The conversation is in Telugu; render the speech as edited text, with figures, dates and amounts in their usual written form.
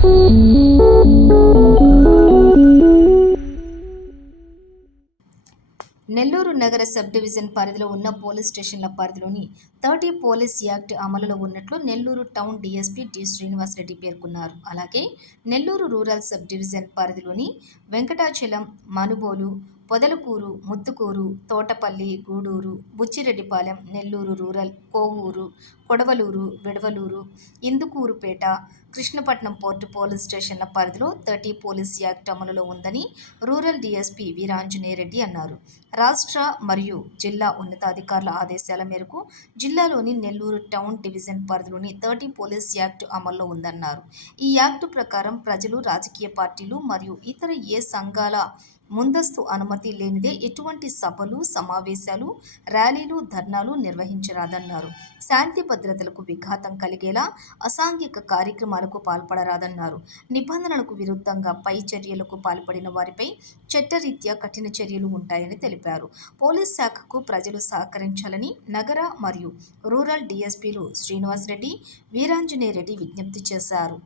నెల్లూరు నగర సబ్ డివిజన్ పరిధిలో ఉన్న పోలీస్ స్టేషన్ల పరిధిలోని 30 పోలీస్ యాక్ట్ అమలులో ఉన్నట్లు Nellore town DSP D Srinivasa Reddy పేర్కొన్నారు. అలాగే నెల్లూరు రూరల్ సబ్ డివిజన్ పరిధిలోని Venkatachalam, Manubolu, Podalakuru, Muthukur, Thotapalli, Gudur, Buchireddypalem, Nellore rural, Kovur, Kodavalur, Vidavalur, Indukurpet, Krishnapatnam port police స్టేషన్ల పరిధిలో 30 పోలీస్ యాక్ట్ అమలులో ఉందని రూరల్ డీఎస్పీ వీరాంజనేయరెడ్డి అన్నారు. రాష్ట్ర మరియు జిల్లా ఉన్నతాధికారుల ఆదేశాల మేరకు జిల్లాలోని నెల్లూరు టౌన్ డివిజన్ పరిధిలోని 30 పోలీస్ యాక్ట్ అమల్లో ఉందన్నారు. ఈ యాక్టు ప్రకారం ప్రజలు, రాజకీయ పార్టీలు మరియు ఇతర ఏ సంఘాల ముందస్తు అనుమతి లేనిదే ఎటువంటి సభలు, సమావేశాలు, ర్యాలీలు, ధర్నాలు నిర్వహించరాదన్నారు. శాంతి భద్రతలకు విఘాతం కలిగేలా అసాంఘిక కార్యక్రమాలకు పాల్పడరాదన్నారు. నిబంధనలకు విరుద్ధంగా పై చర్యలకు పాల్పడిన వారిపై చట్టరీత్యా కఠిన చర్యలు ఉంటాయని తెలిపారు. పోలీస్ శాఖకు ప్రజలు సహకరించాలని నగర మరియు రూరల్ డీఎస్పీలు శ్రీనివాసరెడ్డి, వీరాంజనేయరెడ్డి విజ్ఞప్తి చేశారు.